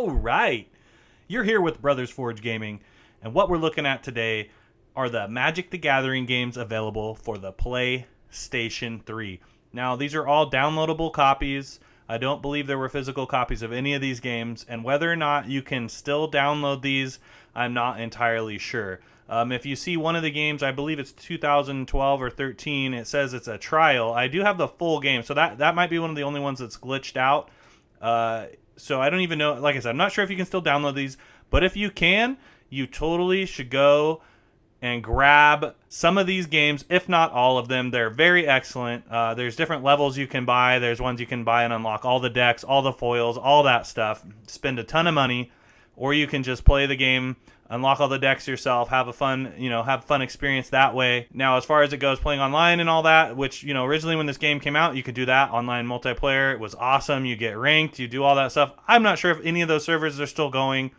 All right. You're here with Brothers Forge Gaming, and what we're looking at today are the Magic the Gathering games available for the PlayStation 3. Now, these are all downloadable copies. I don't believe there were physical copies of any of these games, and whether or not you can still download these, I'm not entirely sure. If you see one of the games, I believe it's 2012 or 13, it says it's a trial. I do have the full game, so that might be one of the only ones that's glitched out. So I don't even know, like I said, I'm not sure if you can still download these, but if you can, you totally should go and grab some of these games, if not all of them. They're very excellent. There's different levels you can buy. There's ones you can buy and unlock all the decks, all the foils, all that stuff. Spend a ton of money, or you can just play the game, unlock all the decks yourself, have a fun experience that way. Now, as far as it goes playing online and all that, which, originally when this game came out, you could do that online multiplayer. It was awesome. You get ranked, you do all that stuff. I'm not sure if any of those servers are still going.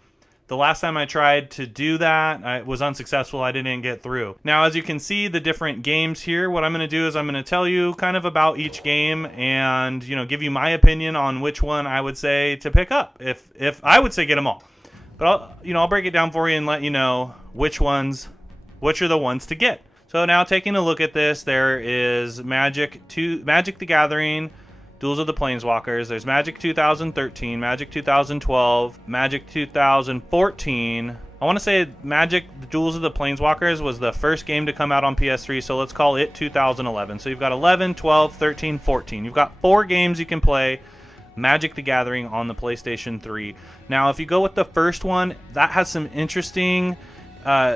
The last time I tried to do that, I was unsuccessful. I didn't get through. Now, as you can see, the different games here, what I'm going to do is I'm going to tell you kind of about each game and, give you my opinion on which one I would say to pick up. If I would say get them all. But I'll break it down for you and let you know which are the ones to get. So now taking a look at this, there is Magic the Gathering, Duels of the Planeswalkers. There's Magic 2013, Magic 2012, Magic 2014. I want to say Magic the Duels of the Planeswalkers was the first game to come out on PS3, so let's call it 2011. So you've got 11, 12, 13, 14. You've got 4 games you can play Magic the Gathering on the PlayStation 3. Now, if you go with the first one, that has some interesting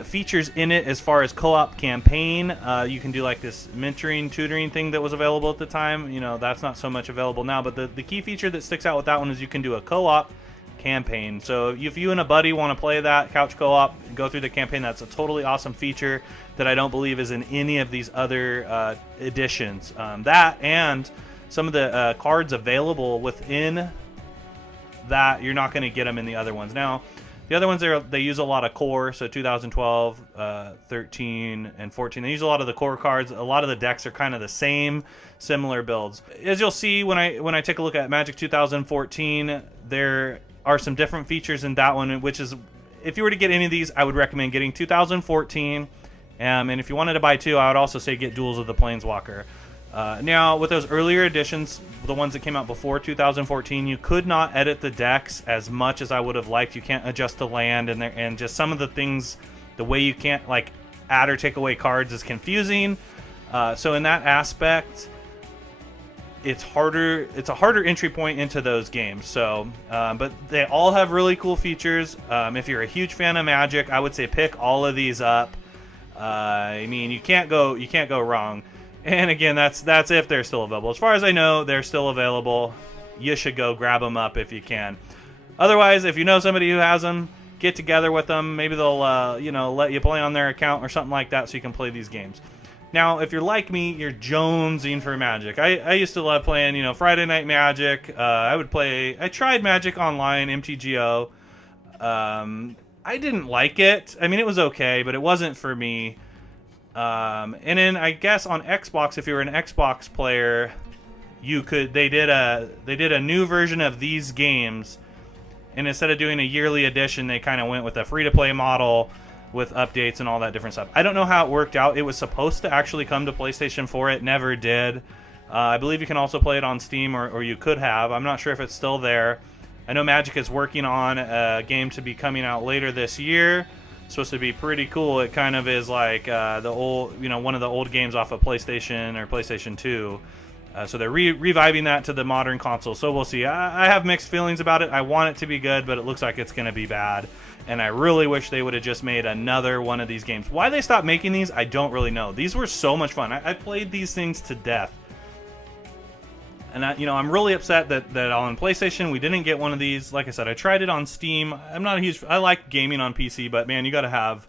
features in it as far as co-op campaign. You can do like this mentoring, tutoring thing that was available at the time. That's not so much available now, but the key feature that sticks out with that one is you can do a co-op campaign. So if you and a buddy want to play that couch co-op, go through the campaign, that's a totally awesome feature that I don't believe is in any of these other editions. That and some of the cards available within that, you're not going to get them in the other ones. Now, the other ones, they use a lot of core, so 2012, 13, and 14. They use a lot of the core cards. A lot of the decks are kind of the same, similar builds. As you'll see when I take a look at Magic 2014, there are some different features in that one, which is, if you were to get any of these, I would recommend getting 2014. And if you wanted to buy 2, I would also say get Duels of the Planeswalker. Now, with those earlier editions, the ones that came out before 2014, you could not edit the decks as much as I would have liked. You can't adjust the land, and just some of the things, the way you can't like add or take away cards is confusing. So in that aspect, it's harder. It's a harder entry point into those games. So, but they all have really cool features. If you're a huge fan of Magic, I would say pick all of these up. You can't go wrong. And again, that's if they're still available. As far as I know, they're still available. You should go grab them up if you can. Otherwise, if you know somebody who has them, get together with them. Maybe they'll let you play on their account or something like that so you can play these games. Now, if you're like me, you're jonesing for Magic. I used to love playing, Friday Night Magic. I tried Magic Online, MTGO. I didn't like it. It was okay, but it wasn't for me. And then I guess on Xbox, if you were an Xbox player, they did a new version of these games, and instead of doing a yearly edition, they kind of went with a free-to-play model with updates and all that different stuff. I don't know how it worked out. It was supposed to actually come to PlayStation 4. It never did. I believe you can also play it on Steam, or you could have. I'm not sure if it's still there. I know Magic is working on a game to be coming out later this year. Supposed to be pretty cool. It kind of is like the old, one of the old games off of PlayStation or PlayStation 2. So they're reviving that to the modern console. So we'll see. I have mixed feelings about it. I want it to be good, but it looks like it's going to be bad. And I really wish they would have just made another one of these games. Why they stopped making these, I don't really know. These were so much fun. I played these things to death. And I'm really upset that on PlayStation we didn't get one of these. Like I said, I tried it on Steam. I like gaming on PC, but man, you got to have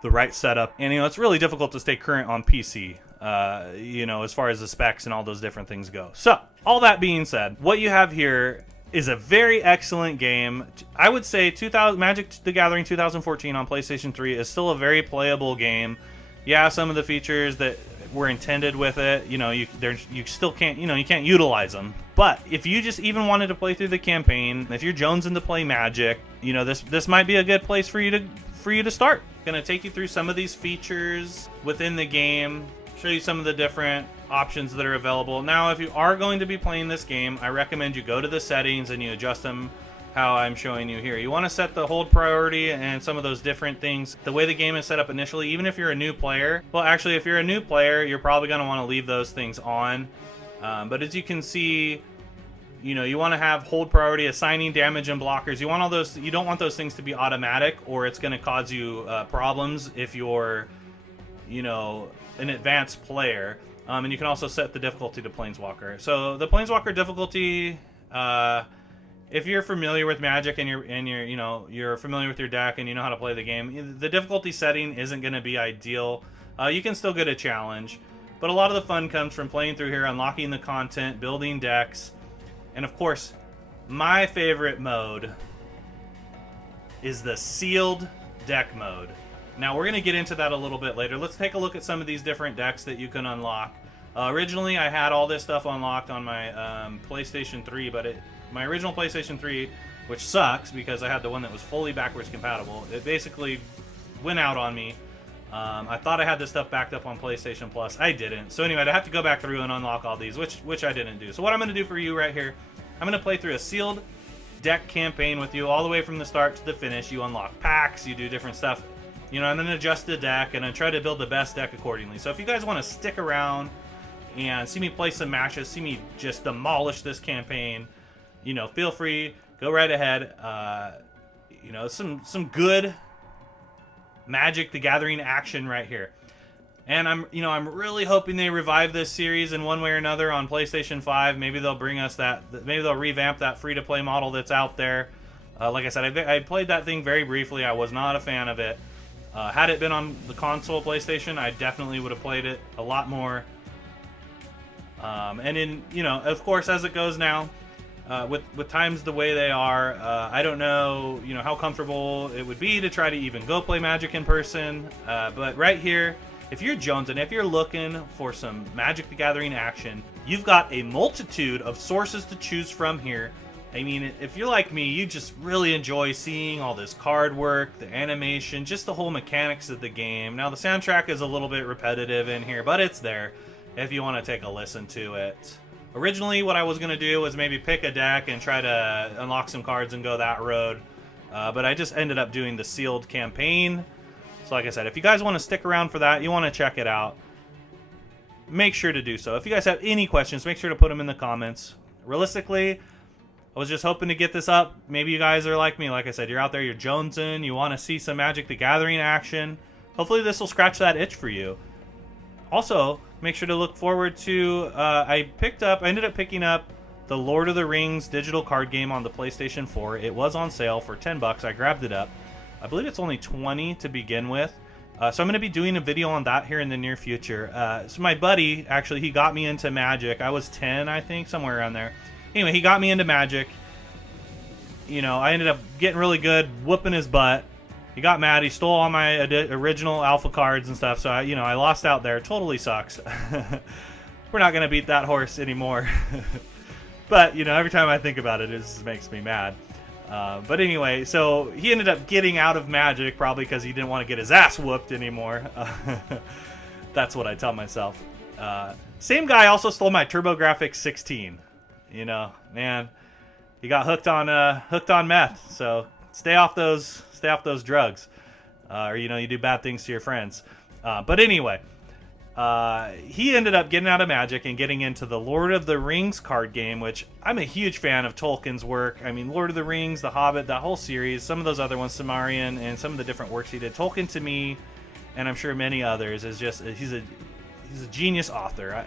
the right setup. And it's really difficult to stay current on PC. As far as the specs and all those different things go. So, all that being said, what you have here is a very excellent game. I would say Magic the Gathering 2014 on PlayStation 3 is still a very playable game. Yeah, some of the features that were intended with it, you still can't, you can't utilize them. But if you just even wanted to play through the campaign, if you're jonesing to play Magic, you know, this might be a good place for you to start. Gonna take you through some of these features within the game, show you some of the different options that are available. Now, if you are going to be playing this game, I recommend you go to the settings and you adjust them how I'm showing you here. You want to set the hold priority and some of those different things. The way the game is set up initially, even if you're a new player, well, actually, if you're a new player, you're probably going to want to leave those things on. But as you can see, you know, you want to have hold priority, assigning damage and blockers. You want all those. You don't want those things to be automatic, or it's going to cause you problems if you're, you know, an advanced player. And you can also set the difficulty to Planeswalker. So the Planeswalker difficulty, if you're familiar with Magic and you're familiar with your deck and you know how to play the game, the difficulty setting isn't going to be ideal. You can still get a challenge, but a lot of the fun comes from playing through here, unlocking the content, building decks, and of course, my favorite mode is the sealed deck mode. Now, we're going to get into that a little bit later. Let's take a look at some of these different decks that you can unlock. Originally, I had all this stuff unlocked on my PlayStation 3, but my original PlayStation 3, which sucks because I had the one that was fully backwards compatible, it basically went out on me. I thought I had this stuff backed up on PlayStation Plus. I didn't. So anyway, I have to go back through and unlock all these, which I didn't do. So what I'm going to do for you right here, I'm going to play through a sealed deck campaign with you all the way from the start to the finish. You unlock packs, you do different stuff. You know, and then adjust the deck and then try to build the best deck accordingly. So if you guys want to stick around and see me play some matches, see me just demolish this campaign, you know, feel free, go right ahead. You know, some good Magic the Gathering action right here. And I'm really hoping they revive this series in one way or another on PlayStation 5. Maybe they'll bring us maybe they'll revamp that free-to-play model that's out there. Like I said, I played that thing very briefly. I was not a fan of it. Had it been on the console PlayStation, I definitely would have played it a lot more. And in, you know, of course, as it goes now, with times the way they are, I don't know, you know, how comfortable it would be to try to even go play Magic in person. But right here, if you're jonesing, if you're looking for some Magic the Gathering action, you've got a multitude of sources to choose from here. I mean, if you're like me, you just really enjoy seeing all this card work, the animation, just the whole mechanics of the game. Now, the soundtrack is a little bit repetitive in here, but it's there if you want to take a listen to it. Originally, what I was going to do was maybe pick a deck and try to unlock some cards and go that road. But I just ended up doing the sealed campaign. So like I said, if you guys want to stick around for that, you want to check it out, make sure to do so. If you guys have any questions, make sure to put them in the comments. Realistically, I was just hoping to get this up. Maybe you guys are like me. Like I said, you're out there, you're jonesing, you want to see some Magic the Gathering action. Hopefully this will scratch that itch for you. Also, make sure to look forward to, I ended up picking up the Lord of the Rings digital card game on the PlayStation 4. It was on sale for $10. I grabbed it up. I believe it's only $20 to begin with. So I'm going to be doing a video on that here in the near future. So my buddy, actually, he got me into Magic. I was 10, I think, somewhere around there. Anyway, he got me into Magic. You know, I ended up getting really good, whooping his butt. He got mad. He stole all my original alpha cards and stuff. So, I lost out there. Totally sucks. We're not going to beat that horse anymore. But, every time I think about it, it just makes me mad. But anyway, so he ended up getting out of Magic probably because he didn't want to get his ass whooped anymore. That's what I tell myself. Same guy also stole my TurboGrafx 16. Man, he got hooked on meth. So stay off those drugs, or you do bad things to your friends. But anyway, he ended up getting out of Magic and getting into the Lord of the Rings card game, which I'm a huge fan of Tolkien's work. I mean, Lord of the Rings, The Hobbit, that whole series, some of those other ones, Cimmerian, and some of the different works he did. Tolkien, to me, and I'm sure many others, is just he's a genius author.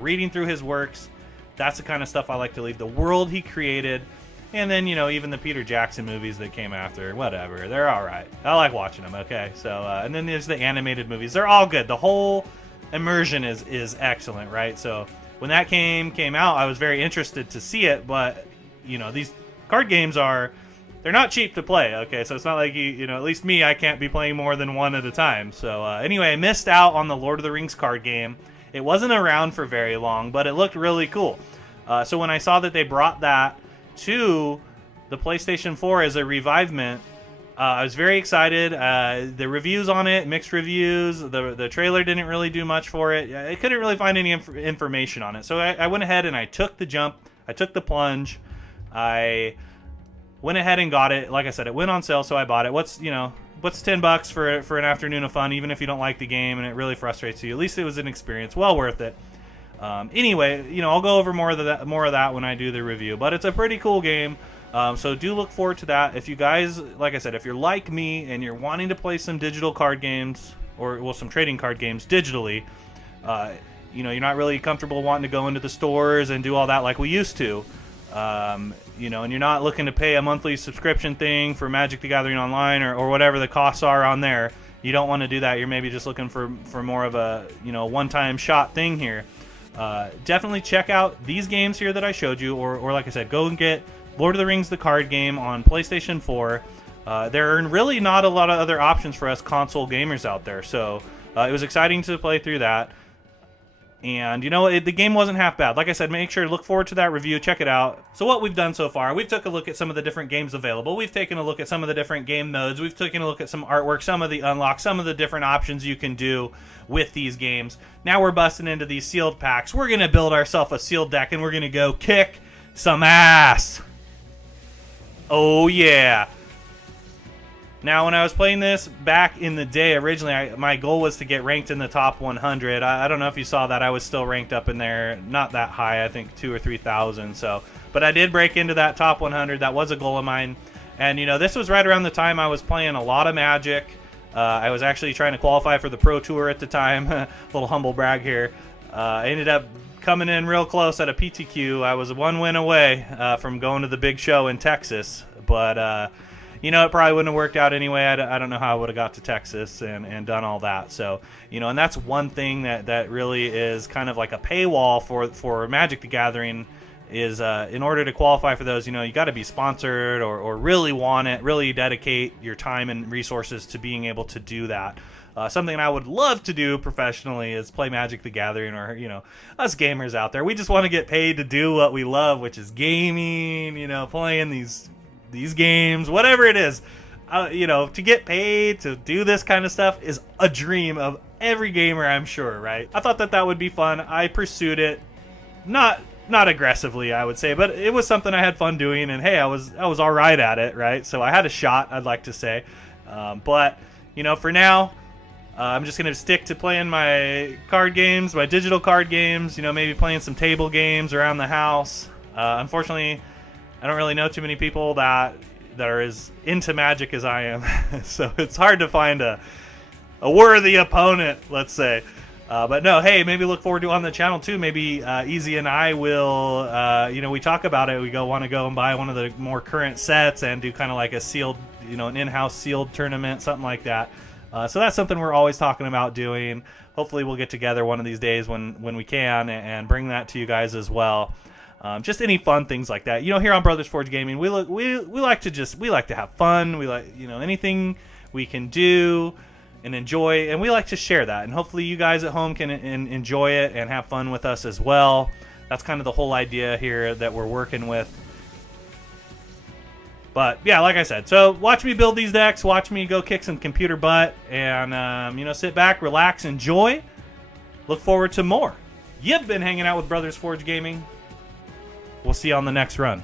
Reading through his works, that's the kind of stuff I like to leave. The world he created, and then even the Peter Jackson movies that came after, whatever, they're all right. I like watching them. Okay, so and then there's the animated movies. They're all good. The whole immersion is excellent, right? So when that came out, I was very interested to see it, but these card games they're not cheap to play. Okay, so it's not like at least me, I can't be playing more than one at a time. So anyway, I missed out on the Lord of the Rings card game. It wasn't around for very long, but it looked really cool. So when I saw that they brought that to the PlayStation 4 as a revivement, I was very excited. The reviews on it, mixed reviews. The trailer didn't really do much for it. I couldn't really find any information on it. So I went ahead and I took the jump. I took the plunge. I went ahead and got it. Like I said, it went on sale, so I bought it. What's $10 for an afternoon of fun, even if you don't like the game and it really frustrates you? At least it was an experience, well worth it. Anyway, I'll go over more of that when I do the review. But it's a pretty cool game. So do look forward to that. If you guys, like I said, if you're like me and you're wanting to play some digital card games or some trading card games digitally, you're not really comfortable wanting to go into the stores and do all that like we used to, and you're not looking to pay a monthly subscription thing for Magic the Gathering Online or whatever the costs are on there. You don't want to do that. You're maybe just looking for more of a one-time shot thing here. Definitely check out these games here that I showed you, or like I said, go and get Lord of the Rings, the card game, on PlayStation 4. There are really not a lot of other options for us console gamers out there, so it was exciting to play through that. And the game wasn't half bad. Like I said, make sure to look forward to that review. Check it out. So what we've done so far, we've took a look at some of the different games available. We've taken a look at some of the different game modes. We've taken a look at some artwork, some of the unlocks, some of the different options you can do with these games. Now we're busting into these sealed packs. We're going to build ourselves a sealed deck, and we're going to go kick some ass. Oh, yeah. Now, when I was playing this back in the day, originally, my goal was to get ranked in the top 100. I don't know if you saw that. I was still ranked up in there. Not that high. I think 2,000 or 3,000. But I did break into that top 100. That was a goal of mine. And, this was right around the time I was playing a lot of Magic. I was actually trying to qualify for the Pro Tour at the time. Little humble brag here. I ended up coming in real close at a PTQ. I was one win away from going to the big show in Texas, but it probably wouldn't have worked out anyway. I don't know how I would have got to Texas and done all that. So and that's one thing that really is kind of like a paywall for Magic the Gathering is in order to qualify for those, you got to be sponsored or really want it, really dedicate your time and resources to being able to do that. Something I would love to do professionally is play Magic the Gathering, or, us gamers out there. We just want to get paid to do what we love, which is gaming, playing these games, whatever it is. To get paid to do this kind of stuff is a dream of every gamer, I'm sure, right? I thought that would be fun. I pursued it, not aggressively, I would say, but it was something I had fun doing, and hey, I was all right at it, right? So I had a shot, I'd like to say. But, for now, I'm just going to stick to playing my card games, my digital card games, maybe playing some table games around the house. Unfortunately, I don't really know too many people that are as into Magic as I am, so it's hard to find a worthy opponent, let's say. But no, hey, maybe look forward to on the channel too. Maybe Easy and I will, we talk about it. We want to go and buy one of the more current sets and do kind of like a sealed, an in-house sealed tournament, something like that. So that's something we're always talking about doing. Hopefully we'll get together one of these days when we can and bring that to you guys as well. Just any fun things like that. Here on Brothers Forge Gaming, we like to have fun. We like, anything we can do and enjoy, and we like to share that. And hopefully you guys at home can enjoy it and have fun with us as well. That's kind of the whole idea here that we're working with. But yeah, like I said, so watch me build these decks, watch me go kick some computer butt, and sit back, relax, enjoy. Look forward to more. You've been hanging out with Brothers Forge Gaming. We'll see you on the next run.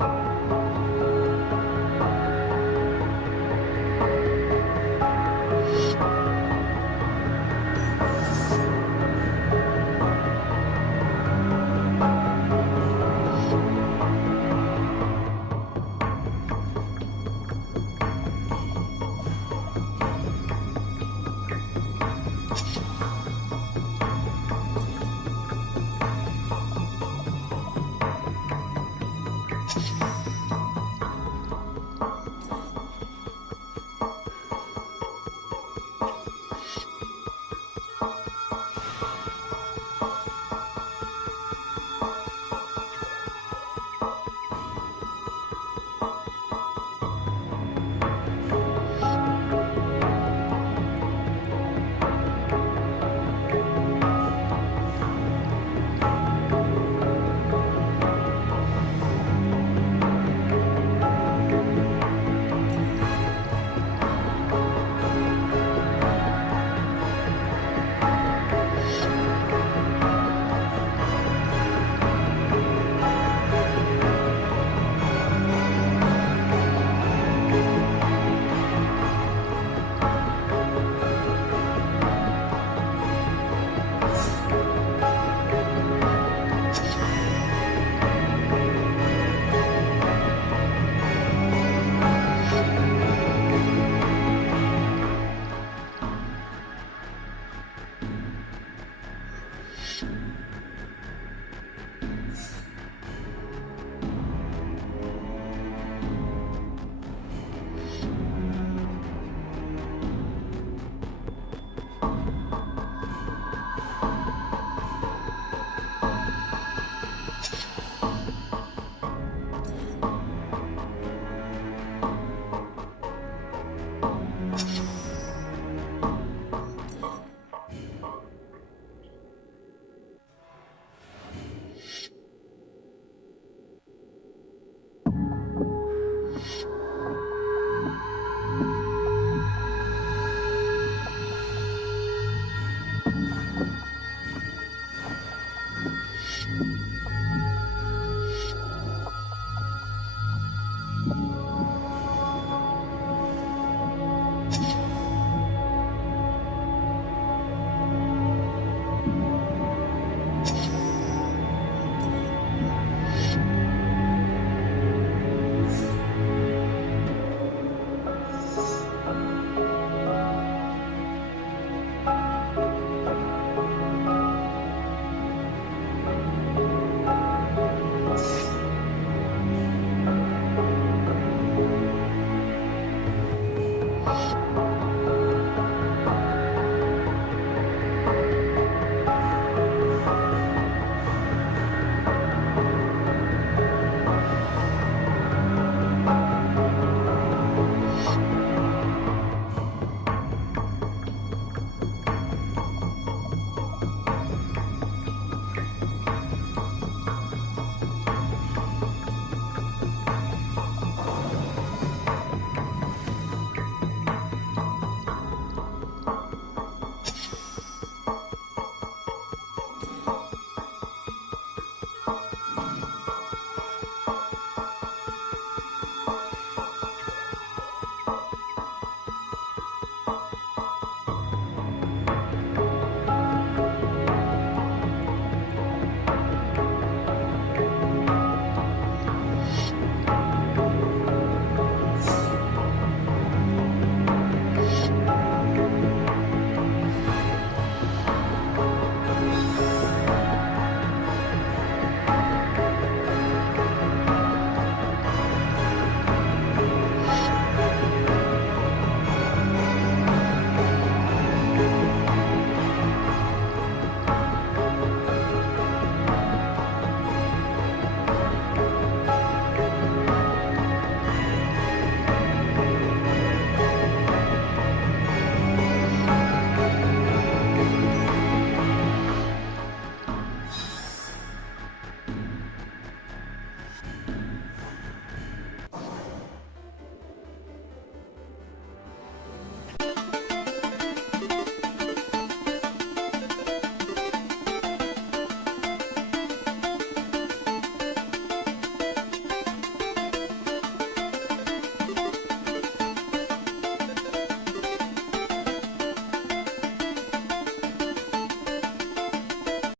You